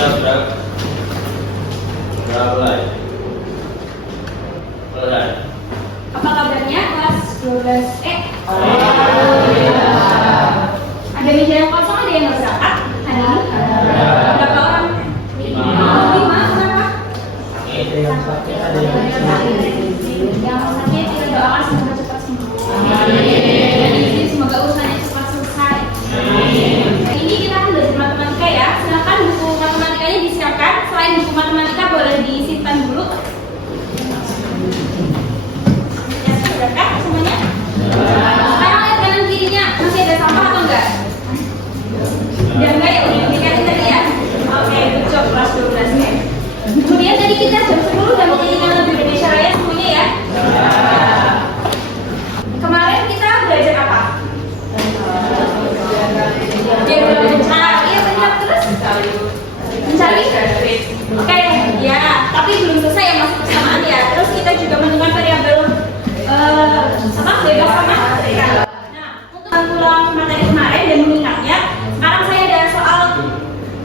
Apa kabarnya kelas 12E? Ada meja yang kosong, ada yang nggak berangkat hari ini? Berapa orang? 5. Kenapa? Yang sakit kita doakan semoga cepat sembuh. Dan semoga urusannya cepat selesai. Hari ini kita akan belajar matematika ya. Silakan buku matematikanya disiapkan. Selain buku matematika boleh disimpan dulu. Berangkat semuanya? Sekarang lihat kanan kirinya, masih ada sampah atau enggak? Udah enggak ya? Udah dikatin tadi ya? Oke, good job kelas 12 ya. Kemudian tadi kita jam 10 udah mau keliling lebih Indonesia Raya semuanya ya? Kemarin kita belajar apa? Dia mencari, iya benar, terus? Mencari? Oke, ya, tapi belum selesai ya, masih persamaan ya. Terus kita juga menemukan variabel bebas sama. Nah, untuk pulang materi kemarin dan mengingatnya, sekarang saya ada soal.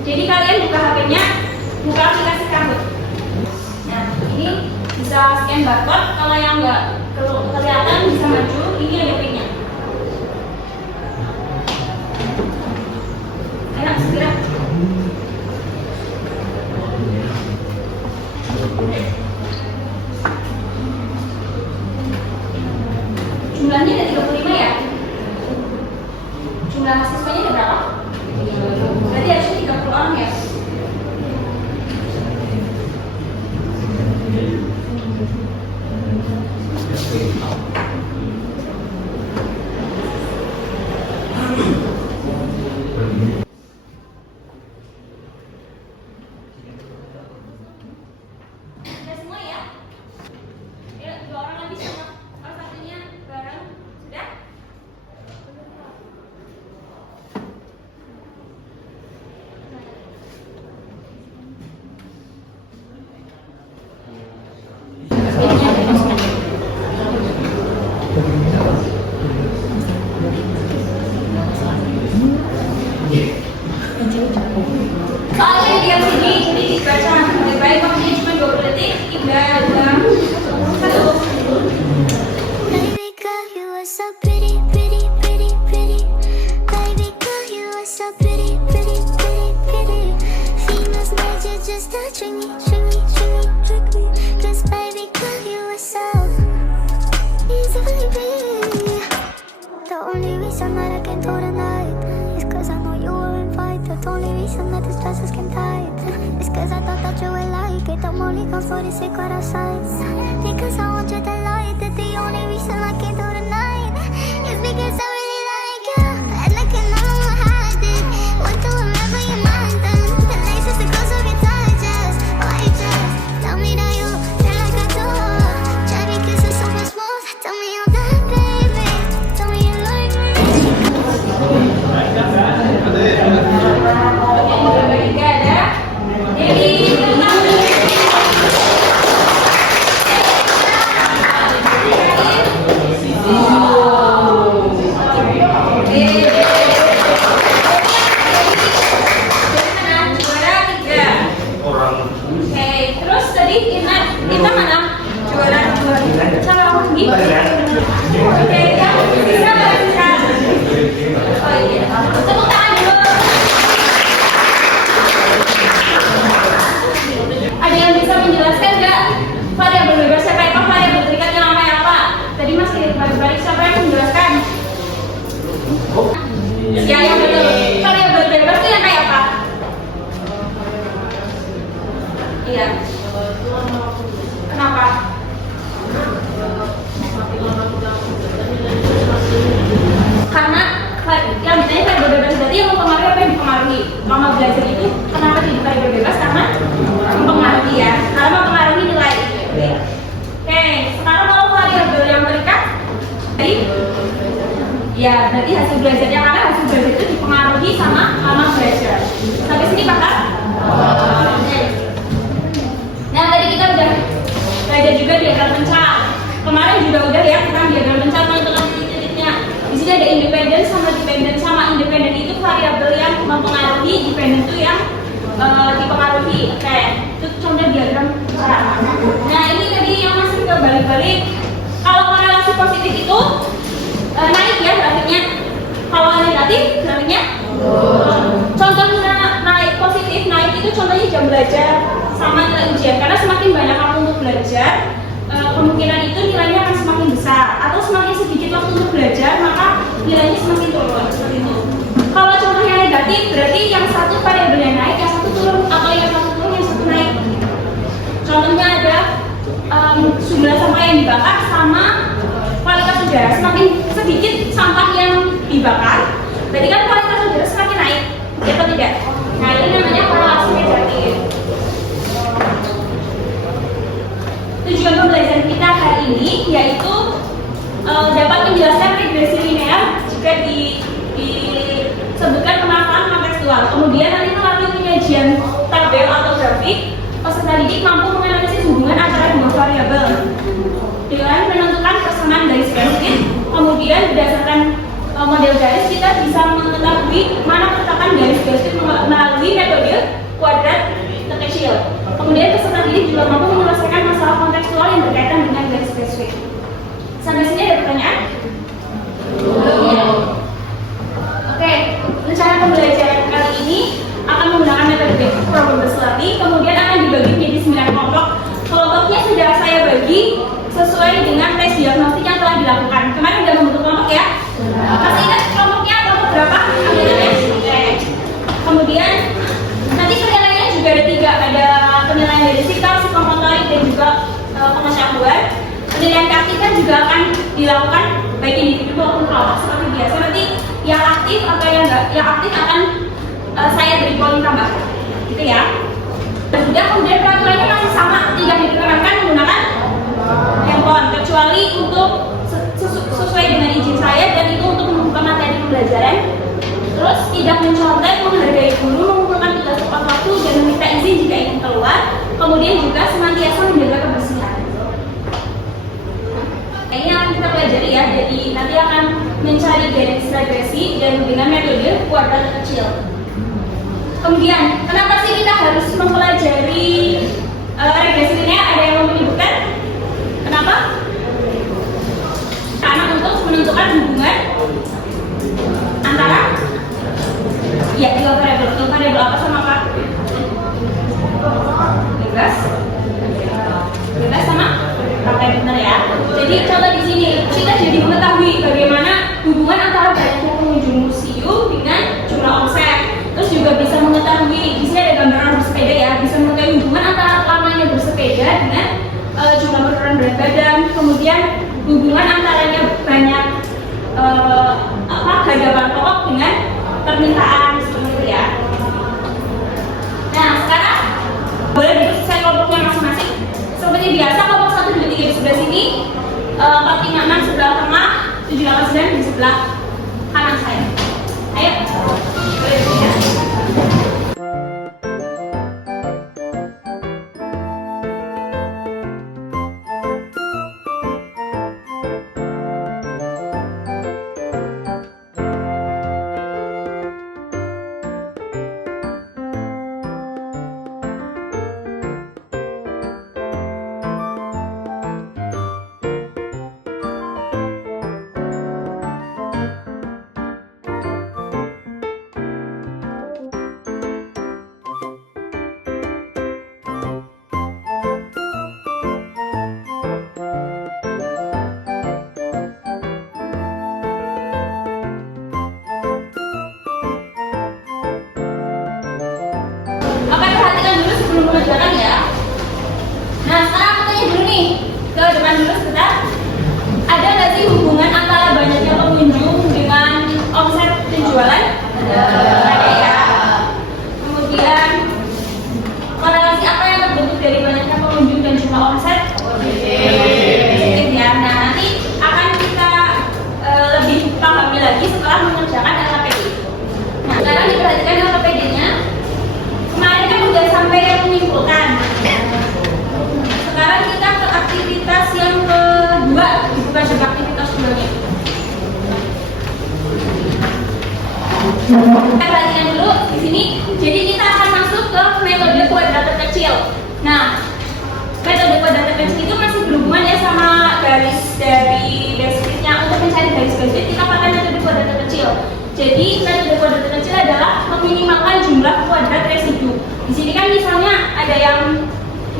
Jadi kalian buka HP-nya, buka aplikasi Kahoot. Nah, ini bisa scan barcode. Kalau yang nggak kelihatan bisa maju. Ini link-nya. Ayo segera. Jumlahnya ada 35 ya? Jumlah siswanya ada berapa? Berarti harusnya 30 orang ya? Sudah semua ya? Ya, 2 orang lagi sama. Kalau satunya bareng, sudah? Soalnya dia sini, jadi dibaca lebih baik waktunya cuma 20 detik. 3, 2, 1. Baby girl, you are so pretty, pretty, pretty, pretty. Baby girl, you are so pretty, pretty, pretty, pretty. Females need you just to trick me, trick me, trick me, trick me. 'Cause baby girl, you are so easily pretty. The only reason that I can do tonight is 'cause I know you were invited. The only reason that this dress is skin tight is 'cause I thought that you would like it. I'm only gone for the secret of sights. Because I want you to like it. The only reason I can do tonight is because I really like you. And I can no longer hide it. Want to remember your mind then. The laces that goes over your thighs, just why you just tell me that you feel like I do. Try because it's so smooth. Tell me all that, baby. Tell me you like me. Enggak ada. Jadi kita negatif berarti yang satu variabelnya naik, yang satu turun, atau yang satu turun, yang satu naik. Contohnya ada jumlah sampah yang dibakar sama kualitas udara. Semakin sedikit sampah yang dibakar, berarti kan kualitas udara semakin naik, ya atau tidak? Nah, ini namanya korelasi negatif. Tujuan pembelajaran kita hari ini yaitu dapat menjelaskan regresi linear jika disebutkan pemanfaatan kontekstual. Kemudian nanti melalui penyajian tabel atau grafik, peserta didik mampu menganalisis hubungan antara dua variabel dengan menentukan persamaan garis Beswit. Kemudian berdasarkan model garis kita bisa mengetahui mana peletakan garis Beswit melalui metode kuadrat terkecil. Kemudian peserta didik juga mampu menyelesaikan masalah kontekstual yang berkaitan dengan garis Beswit. Sampai sini ada pertanyaan? Oke, rencana pembelajaran kali ini akan menggunakan metode problem-based learning, kemudian akan dibagi menjadi 9 kelompok. Kelompoknya sudah saya bagi sesuai dengan tes diagnostik yang telah dilakukan. Kemarin sudah membentuk kelompok ya? Masih ingat kelompoknya kelompok berapa? Oke. Kemudian nanti penilaiannya juga ada 3, ada penilaian dari psikal, psikomotorik, dan juga pengetahuan. Penilaian praktik kan juga akan dilakukan baik individu maupun kelompok seperti biasa. Nanti yang aktif atau yang enggak, yang aktif akan saya beri poin tambahan, gitu ya. Dan juga kemudian peraturannya masih sama, tidak diterapkan menggunakan handphone, kecuali untuk sesuai dengan izin saya, dan itu untuk membuka materi pembelajaran. Terus tidak mencontek, menghargai guru, mengumpulkan tugas tepat waktu, dan meminta izin jika ingin keluar. Kemudian juga senantiasa menjaga kebersihan. Ini akan kita pelajari ya, jadi nanti akan mencari garis regresi dan dengan metode kuadrat kecil. Kemudian, kenapa sih kita harus mempelajari regresi linear? Ada yang mau menyebutkan? Kenapa? Karena untuk menentukan hubungan antara dua variabel. Variabel apa sama apa? Bebas sama apa, benar ya? Jadi contoh di sini kita jadi mengetahui bagaimana hubungan antara banyaknya pengunjung museum dengan jumlah omset. Terus juga bisa mengetahui, di sini ada gambar orang bersepeda ya, bisa mengetahui hubungan antara lamanya bersepeda dengan jumlah penurunan berat badan. Kemudian hubungan antaranya banyak harga bahan pokok dengan permintaan seperti itu ya. Nah sekarang boleh diselesaikan kelompoknya masing-masing. Seperti biasa kelompok 1, 2, 3 di sebelah sini, 4, 5, 6 sebelah tengah, 7, 8, 9 di sebelah kanan saya. Ayo, boleh ya. Mengerjakan ya. Nah sekarang aku tanya dulu nih, ke depan dulu sebentar. Ada nggak sih hubungan antara banyaknya pengunjung dengan omset penjualan? Ada ya. Kemudian korelasi apa yang terbentuk dari banyaknya pengunjung dan jumlah omset? Ya. Nah nanti akan kita lebih pahami lagi setelah mengerjakan LKPD. Nah sekarang diperhatikan LKPD-nya. Kemarin kan udah sampai yang menyimpulkan. Sekarang kita ke aktivitas yang kedua, bukan sebagai aktivitas keduanya. Kita perhatikan dulu di sini. Jadi kita akan masuk ke metode kuadrat terkecil. Nah, metode kuadrat terkecil itu masih berhubungan ya sama garis dari Beswitnya. Untuk mencari garis Beswit kita pakai metode kuadrat terkecil. Jadi metode kuadrat terkecil adalah meminimalkan jumlah kuadrat residu. Di sini kan misalnya ada yang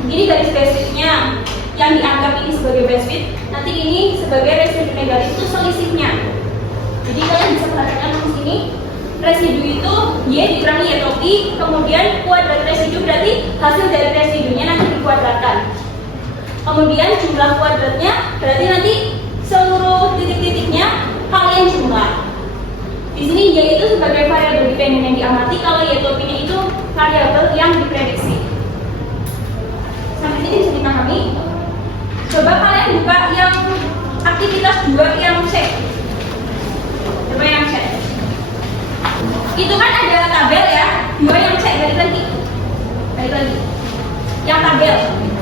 ini garis Beswitnya, yang dianggap ini sebagai Beswit, nanti ini sebagai residu negatif itu selisihnya. Jadi kalian bisa perhatikan di sini residu itu Y dikurangi Y topi, kemudian kuadrat residu berarti hasil dari residunya nanti dikuadratkan. Kemudian jumlah kuadratnya berarti nanti seluruh titik-titiknya kalian jumlah. Di sini Y itu sebagai variabel dependen yang diamati, kalau Y topinya itu variabel yang diprediksi. Sampai sini bisa dipahami? Coba kalian buka yang aktivitas 2 yang C. Coba yang C. Itu kan ada tabel ya, 2 yang C, balik lagi. Yang tabel,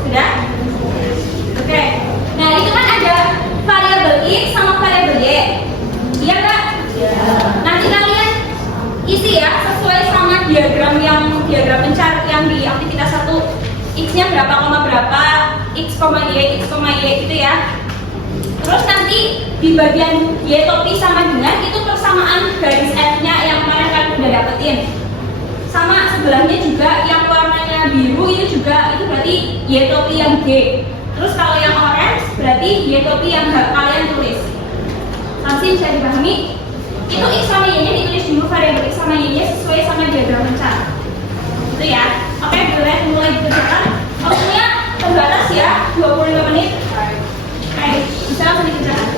sudah? Oke. Nah itu kan ada variabel X sama variabel Y. Iya nggak? Nanti kalian isi ya sesuai sama diagram pencari yang di aktivitas 1. X-nya berapa, X, Y gitu ya. Terus nanti di bagian Y topi sama dengan itu persamaan garis F-nya yang kemarin kalian udah dapetin. Sama sebelahnya juga yang warnanya biru itu juga, itu berarti Y topi yang G. Terus kalau yang orange berarti Y topi yang kalian tulis. Masih bisa dipahami? Itu X sama Y-nya ditulis dulu, variabel X sama Y-nya sesuai sama diagram pencari. Itu ya. Oke, boleh mulai dikerjakan. Waktunya terbatas ya, 25 menit. Oke, bisa langsung dikerjakan.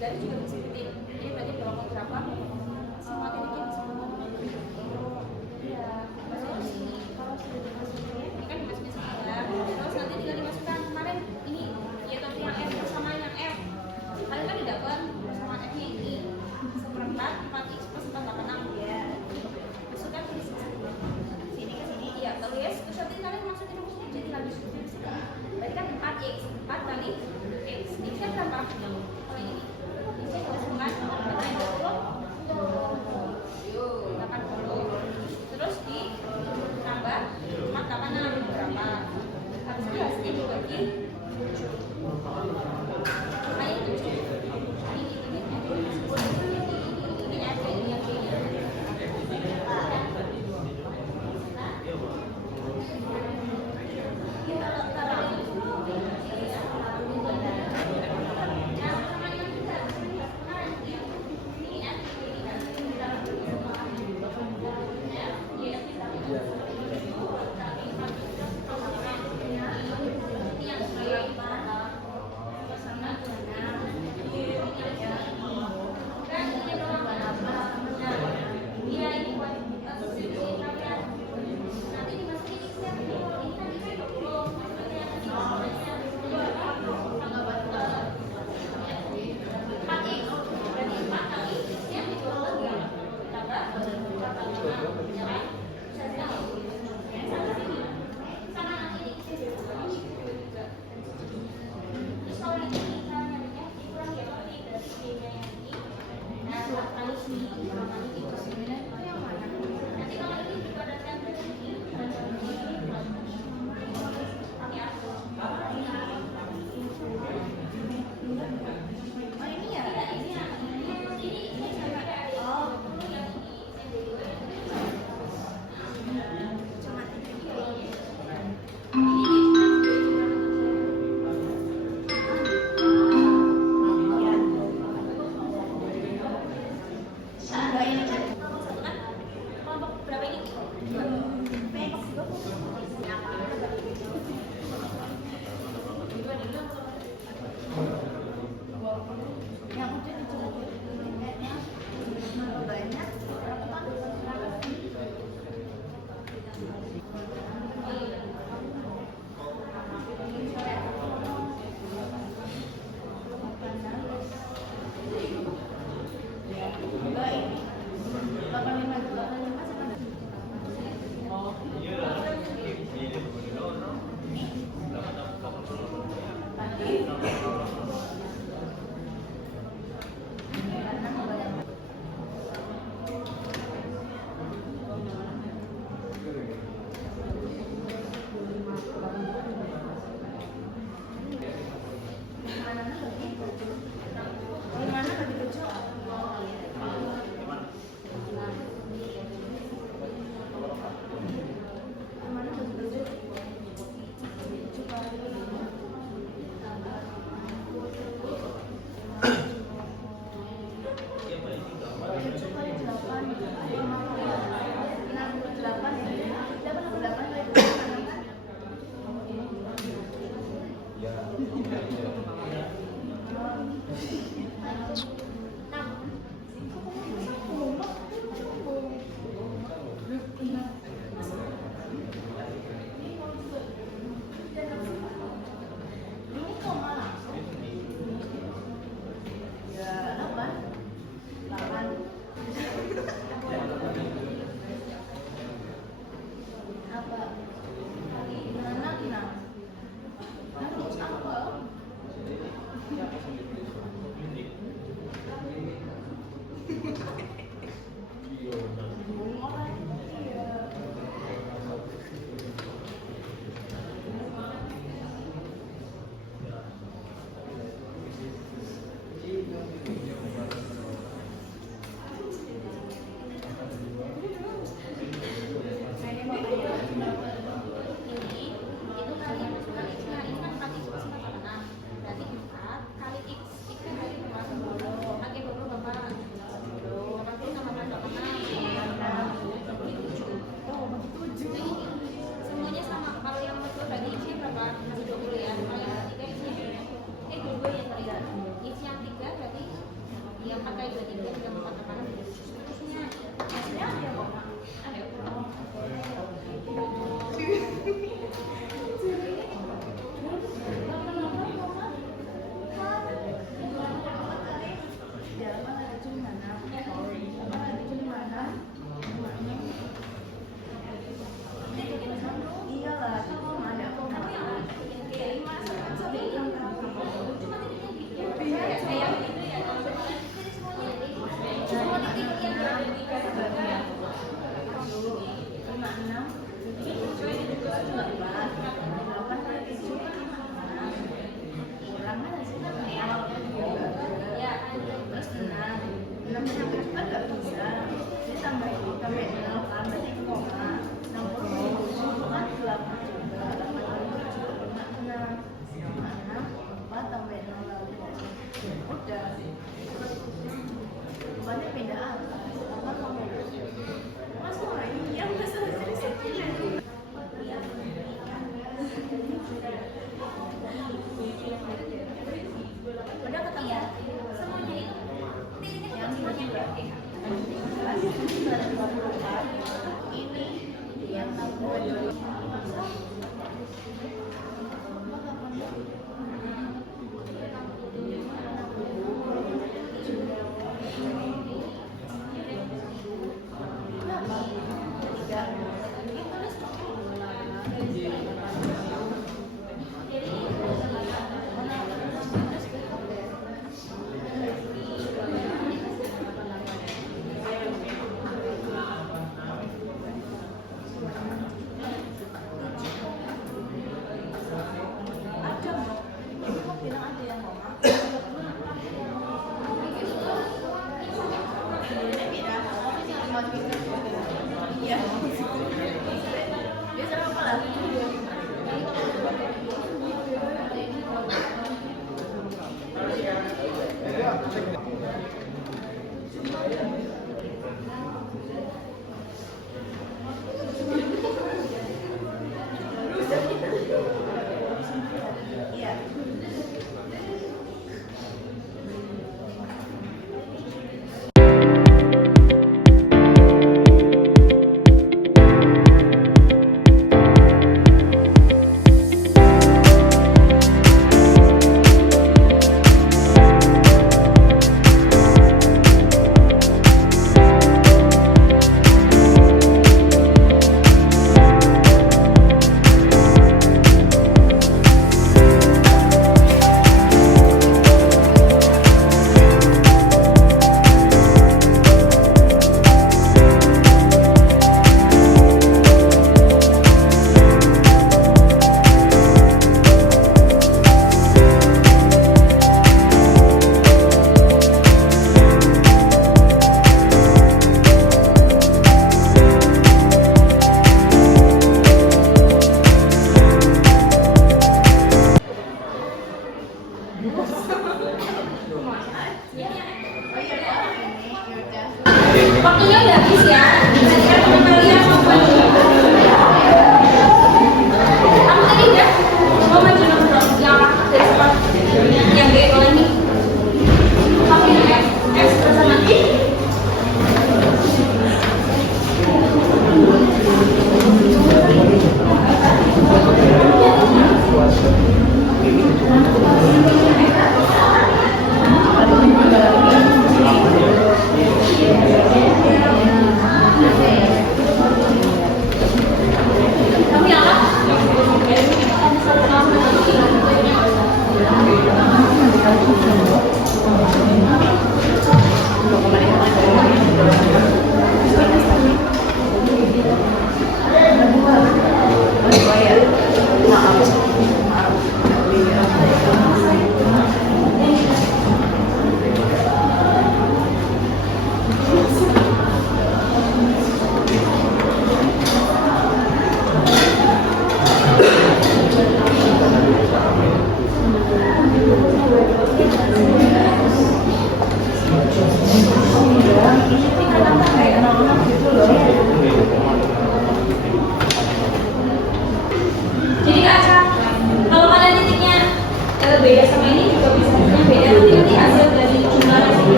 Dari juga bisa titik. Ini berarti berapa semua titiknya di semua. Iya. Terus kalau sudah dimasukin, ini kan dimasukin semua. Terus nanti tinggal dimasukkan kemarin ini Y topi yang F sama yang F. Kalian kan didapat persamaan F-nya ini 1/4 4x plus 4/86 ya. Masukkan di sini ke sini. Iya, tulis. Terus nanti kalian masukin rumusnya jadi habis di sini. Berarti kan 4x 4 kali x. Ini kan berapa? Kalau ini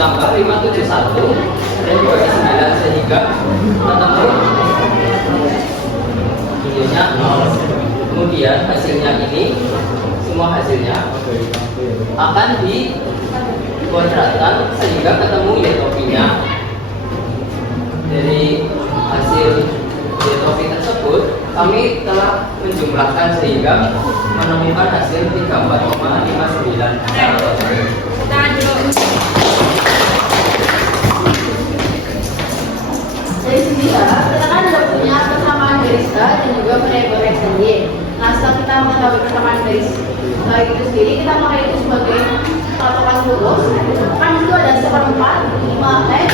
ditambah 571 dan dibagi 9 sehingga ketemu videonya 0. Kemudian hasilnya ini, semua hasilnya akan dikuadratkan sehingga ketemu Y topinya. Dari hasil Y topi tersebut kami telah menjumlahkan sehingga menemukan hasil 34,59. Dari sini ya, kita kan udah punya persamaan garis K dan juga variabel X dan Y. Nah, setelah kita mengetahui persamaan garis K itu sendiri, kita pakai itu sebagai patokan lurus. Kan itu ada 1/4 5x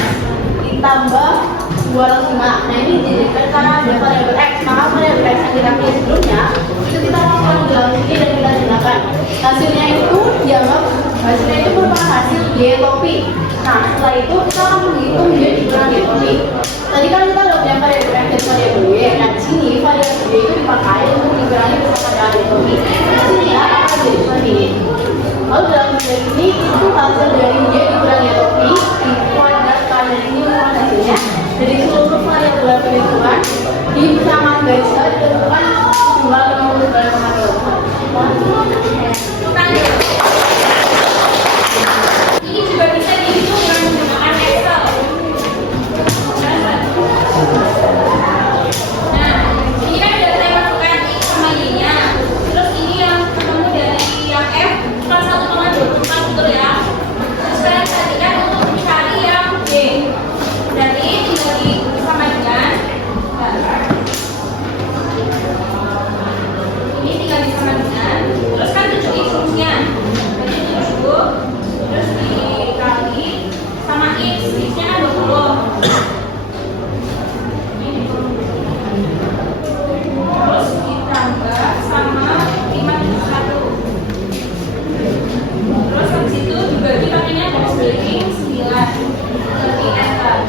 ditambah 205. Nah, ini dijadikan karena ada variabel X, maka variabel X yang kita pilih sebelumnya itu kita masukkan di dalam sini dan kita gunakan. Hasilnya itu dianggap hasilnya itu merupakan hasil Y topi. Nah, setelah itu kita akan menghitung Y dikurangi Y topi. Tadi kan kita udah punya variabel X dan variabel Y. Nah, di sini variabel Y itu dipakai untuk dikurangi bersama dengan Y topi. Di sini ya akan jadi seperti ini. Lalu dalam video ini itu hasil dari Y dikurangi Y topi dikuadratkan dan ini merupakan hasilnya dari seluruh variabel perhitungan di persamaan garis K ditentukan jumlah 59,3. Ini juga bisa dihitung dengan menggunakan Excel. Nah, ini kan udah saya masukkan X sama Y-nya. Terus ini yang ketemu dari yang F kan 1,24 betul ya. Terus saya jadikan untuk mencari yang Y. Berarti tinggal disamakan. Ini tinggal disamakan. Terus kan 7x-nya. Jadi 7 terus dikali sama X, X-nya kan 20. Terus ditambah sama 571. Terus habis itu dibagi pakainya garis miring 9. Berarti enter.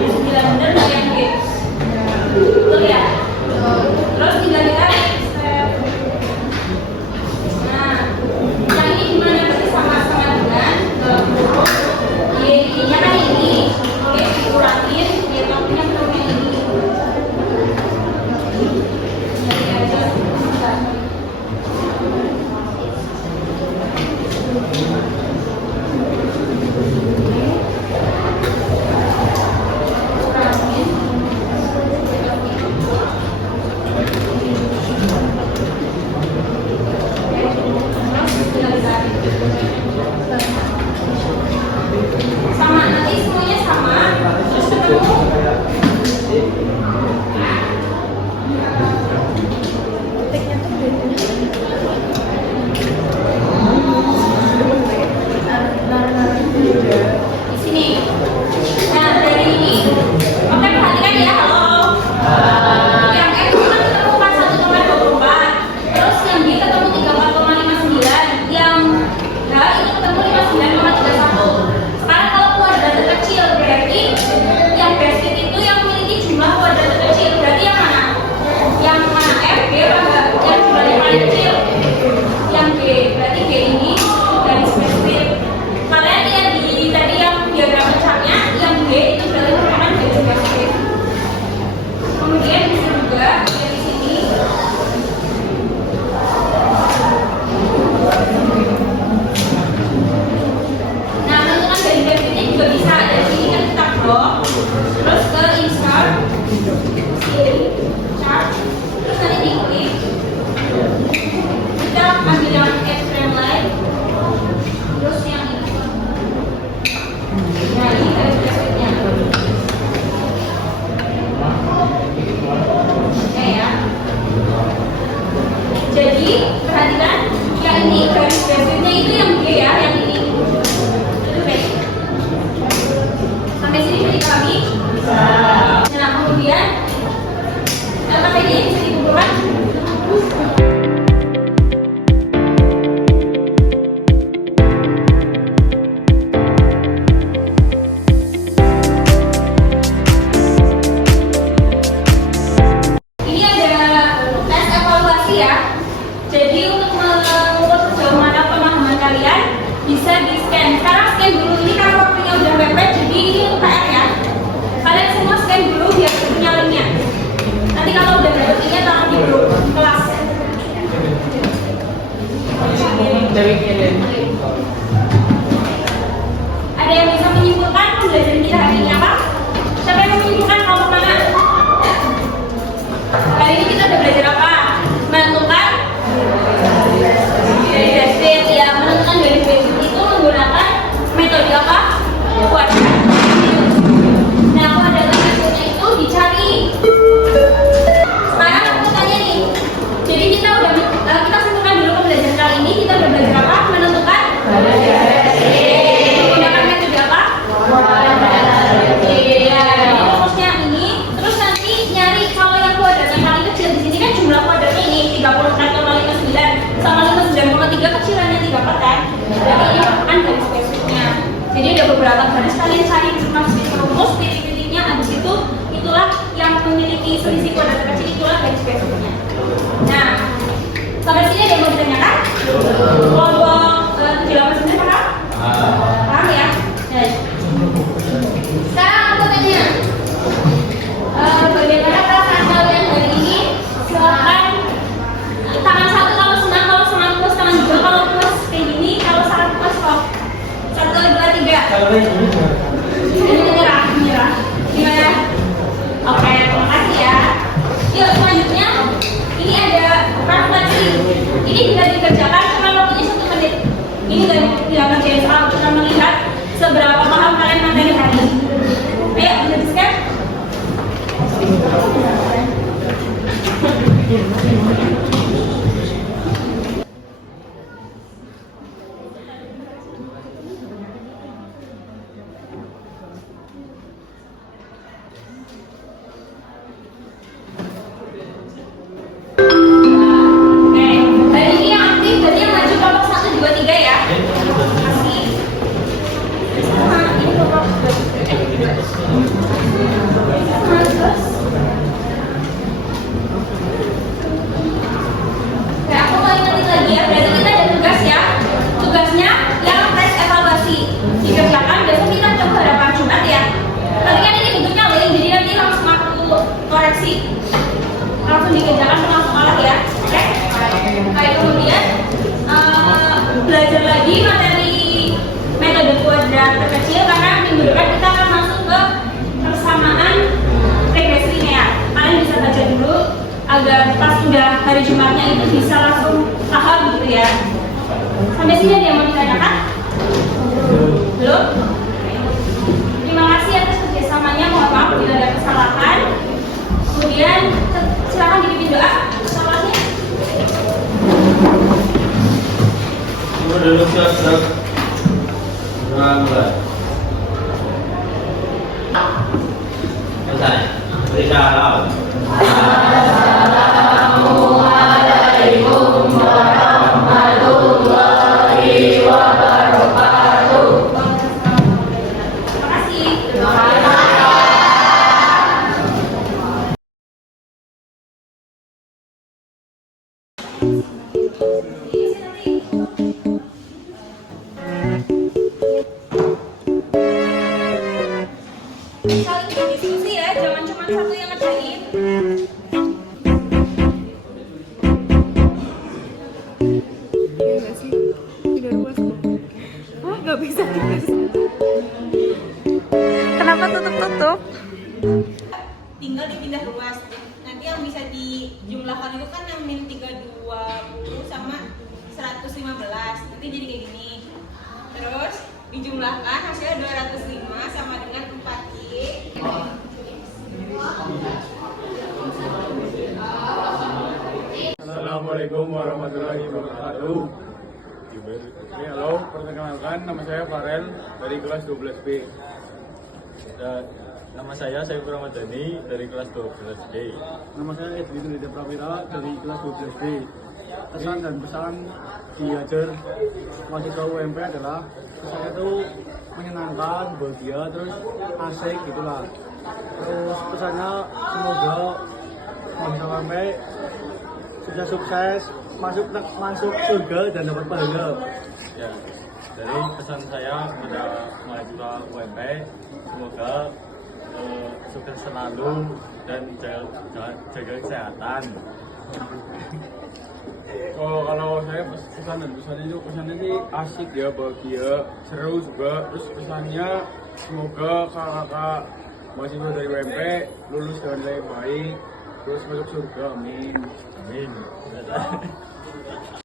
Yang 9 bener nggak yang G? Betul ya? Terus tinggal ditarik. Nah, yang ini gimana? Berarti sama-sama dengan Y-nya kan ini. Oke, dikurangin Y topinya turunnya ini. Jadi aja. Kurangin. Sama, nanti semuanya sama, terus ketemu di sini. Nah, dari ini, oke perhatikan ya, halo. Yang X itu kan ketemu 41,24, terus yang B ketemu 34,59, yang H itu ketemu 59,31. Sekarang kalau kuadrat terkecil berarti yang bracket itu yang memiliki jumlah kuadrat terkecil, berarti yang mana? Yang mana F, B, apa enggak? Yang jumlahnya paling kecil. Yang B, berarti B ini garis bracket. Kalian lihat di tadi yang diagram pecahnya, yang B itu berarti merupakan garis bracket. Kemudian bisa juga dari sini. Nah, menentukan garis bracketnya juga bisa. Dari sini kan kita blok, terus ke insert, sini, chart, terus nanti diklik. bisa di scan. Sekarang scan dulu, ini karena waktunya udah mepet, jadi ini untuk PR ya. Kalian semua scan dulu biar punya linknya. Nanti kalau udah dapet linknya taruh di grup kelas. Ada yang bisa menyimpulkan pembelajaran kita hari ini apa? Siapa yang mau menyimpulkan kelompok mana? Kali ini kita udah belajar apa? Menentukan garis basic. Ya, menentukan garis basic itu menggunakan metode apa? Quadrant. Nah, quadrant basicnya itu dicari. Sekarang aku tanya nih. Jadi kita simpulkan dulu pembelajaran kali ini. Kita udah belajar apa? Menentukan garis basic. Menggunakan metode apa? Quadrant. Iya. Rumusnya ini. Terus nanti nyari kalau yang kuadrat yang paling kecil di sini kan jumlah kuadratnya ini 36,59 sama 59,3 kecilannya 3 kan? Jadi ini merupakan garis basicnya. Jadi ada beberapa garis, kalian cari masuk rumus titik-titiknya, habis itu itulah yang memiliki selisih kuadrat kecil, itulah garis basicnya. Nah, sampai sini ada yang mau ditanyakan? Kelompok 78 paham? Paham ya? Nah, sekarang aku tanya, bagaimana perasaan kalian hari ini? Silakan tangan satu kalau senang, kalau senang plus tangan dua, kalau plus kayak gini, kalau sangat plus kok. 1, 2, 3. Menyerah. Gimana? Oke, terima kasih ya. Yuk selanjutnya, ini ada refleksi. Ini bisa dikerjakan cuma waktunya 1 menit. Ini nggak ngerjain soal, kita melihat seberapa paham kalian materi hari ini. Ayo, bisa di-scan. Oke, hari ini yang aktif berarti yang maju kelompok 1, 2, 3 ya. Kasih. Sama ini kelompok 2. Terus. Oke, aku mau ingetin lagi ya, berarti kita ada tugas ya. Tugasnya yang tes evaluasi dikerjakan, besok kita coba harapan Jumat ya. Tapi kan ini bentuknya link, jadi nanti langsung aku koreksi. Langsung dikerjakan langsung olah ya. Oke? Kayak kemudian belajar lagi materi metode kuadrat terkecil karena minggu depan kita akan masuk ke persamaan regresi linear. Kalian bisa baca dulu agar pas udah hari Jumatnya itu bisa langsung paham gitu ya. Sampai sini ada yang mau ditanyakan? Belum? Terima kasih atas kerjasamanya, mohon maaf bila ada kesalahan. Kemudian silakan dipimpin doa kesalahannya. Dulu siap. Mulai. Selesai. Salam. Assalamualaikum warahmatullahi wabarakatuh. Terima kasih. Saling diskusi ya, jangan cuma satu yang ngerjain. Kenapa tutup-tutup? Tinggal dipindah ruas. Nanti yang bisa dijumlahkan itu kan yang min 320 sama 115. Nanti jadi kayak gini. Terus dijumlahkan hasilnya 205 sama dengan 4Y. Assalamualaikum warahmatullahi wabarakatuh. Halo, perkenalkan nama saya Farel dari kelas 12B. Dan nama saya Saiful Ramadhani dari kelas 12B. Nama saya Edwin Lida Prawira dari kelas 12B. Kesan dan pesan diajar mahasiswa UMP adalah kesannya itu menyenangkan, bahagia, terus asik gitulah. Terus pesannya semoga mahasiswa UMP sukses masuk surga dan dapat pahala. Ya. Dari pesan saya kepada mahasiswa UMP, semoga sukses selalu dan jaga kesehatan. Oh, kalau saya pesan dan pesannya itu pesannya sih asik ya, bahagia, seru juga. Terus pesannya semoga kakak-kakak mahasiswa dari UMP lulus dengan baik, terus masuk surga, amin. Amin.